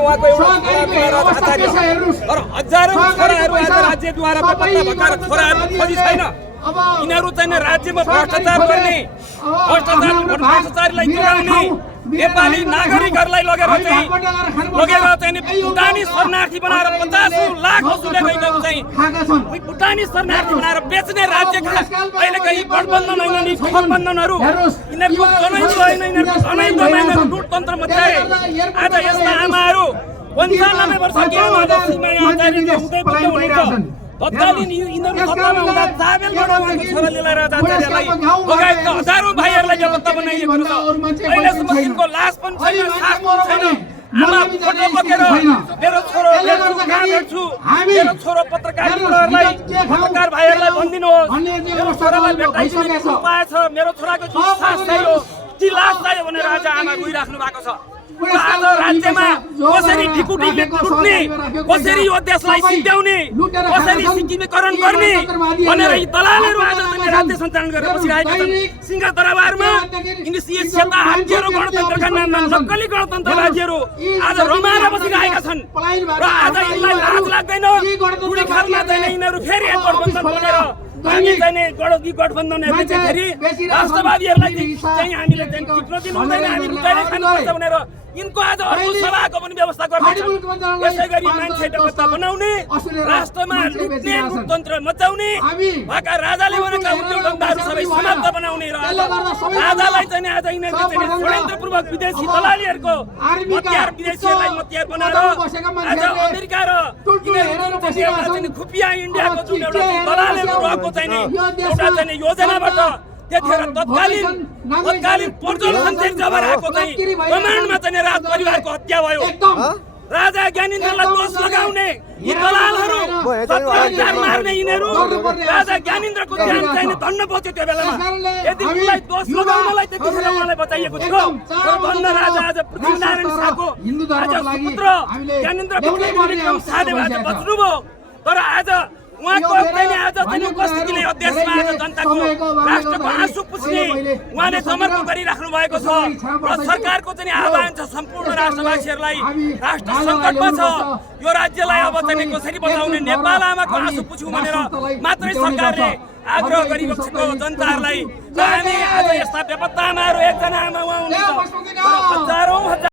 उहाँको एउटा आचार्य तर हजारौं छोराहरू आज राज्यद्वारा बेपत्ता भएका छोराहरू खोजी छैन। यिनीहरू चाहिँ राज्यमा भ्रष्टाचार गर्ने, भ्रष्टाचारीलाई जोगाउने, नेपाली नागरिकहरूलाई लगेर भुटानी शरणार्थी बनाएर 50 लाख वसुले गएको चाहिँ भुटानी शरणार्थी बनाएर बेच्ने राज्यका अहिलेका यी गठबन्धन होइन नि ठगबन्धनहरू यिनीहरूको जनैको होइन, यिनीहरूको जनैको मान्छेहरू लुटतन्त्र मचाए। आज यस्ता आमाहरू 95 वर्षकी आमा लक्ष्मी आचार्यले हुँदै पनि हुनुहुन्छ। तत्कालीन यिनीहरू सत्तामा हुँदा चाबेलबाट उहाँको छोराले लिएर आचार्यलाई लगायतका हजारौं भाइहरूलाई बेपत्ता बनाइएको छ। अहिलेसम्म तिनको लास पनि छैन, साथ पनि छैन। आमा फोटो बोकेर मेरो छोरो भेट्छु, मेरो छोरो पत्रकार भाइहरूलाई भनिदिनुहोस् मेरो छोरालाई भेट्टाइदिने उपाय छ, मेरो छोराको सास चाहियो कि लास चाहियो भनेर आज आमा गइराख्नु भएको छ। आज राज्यमा कसरी ढिकुटी लुट्ने, कसरी यो देशलाई सिद्ध्याउने, कसरी सिक्किमीकरण गर्ने भनेर यी दलालहरू आज राज्य सञ्चालन गरेर बसिरहेका छन्। सिंहदरबारमा यिनी सेता हात्तीहरू गणतन्त्रका नाममा नक्कली गणतन्त्रवादीहरू आज रमाएर बसिरहेका छन् र आज यिनलाई लाज लाग्दैन। बुढी खालमा चाहिँ यिनीहरू फेरि एक गठबन्धन बनेर हामी चाहिँ गठबन्धनहरूले चाहिँ फेरि राष्ट्रवादीहरूलाई चाहिँ हामीले चाहिँ टिप्न दिनु हुँदैन, हामी लुटाइले खानुपर्छ भनेर यिनको आज अर्को सभाको पनि व्यवस्था गर्दैछन्। यसै गरी मान्छे बेपत्ता बनाउने, राष्ट्रमा लुट्ने, लोकतन्त्र मचाउने, भएका राजाले भनेका उद्योग धन्दाहरू सबै समाप्त बनाउने र राजालाई चाहिँ आज यिनीहरूले चाहिँ षड्यन्त्रपूर्वक विदेशी दलालीहरूको हतियार, विदेशीहरूलाई हतियार बनाएर आज अमेरिका र यिनीहरू खुफिया इन्डियाको जुन एउटा दलालहरू रहेको चाहिँ एउटा चाहिँ योजनाबाट त्यतिखेर तत्कालीन पर्जल सन्देश जब आएको चाहिँ कमान्डमा चाहिँ राज परिवारको हत्या भयो। राजा ज्ञानेन्द्रलाई दोष लगाउने यी दलालहरू, मार्ने यिनीहरू, राजा ज्ञानेन्द्रको ज्यान चाहिने धन्न बच्यो त्यो बेलामा। यदि उनलाई दोष लगाउनलाई त्यतिखेर उहाँलाई बचाइएको थियो तर धन्न राजा आज पृथ्वीनारायण शाहको आज पुत्र ज्ञानेन्द्र शाहले आज बच्नुभयो। तर आज उहाँको आज चाहिँ उपस्थितिले यो देशमा आज जनताको राष्ट्रको आँसु पुछ्ने उहाँले समर्पण गरिराख्नु भएको छ र सरकारको चाहिँ आह्वान छ सम्पूर्ण राष्ट्रवासीहरूलाई, राष्ट्र सङ्कटमा छ, यो राज्यलाई अब चाहिँ कसरी बचाउने, नेपाल आमाको आँसु पुछौँ भनेर मात्रै सरकारले आग्रह गरिबसेको जनताहरूलाई हामी आज यस्ता बेपत्ता आमाहरू एकजना आमा उहाँ हुनुहुन्छ हजारौं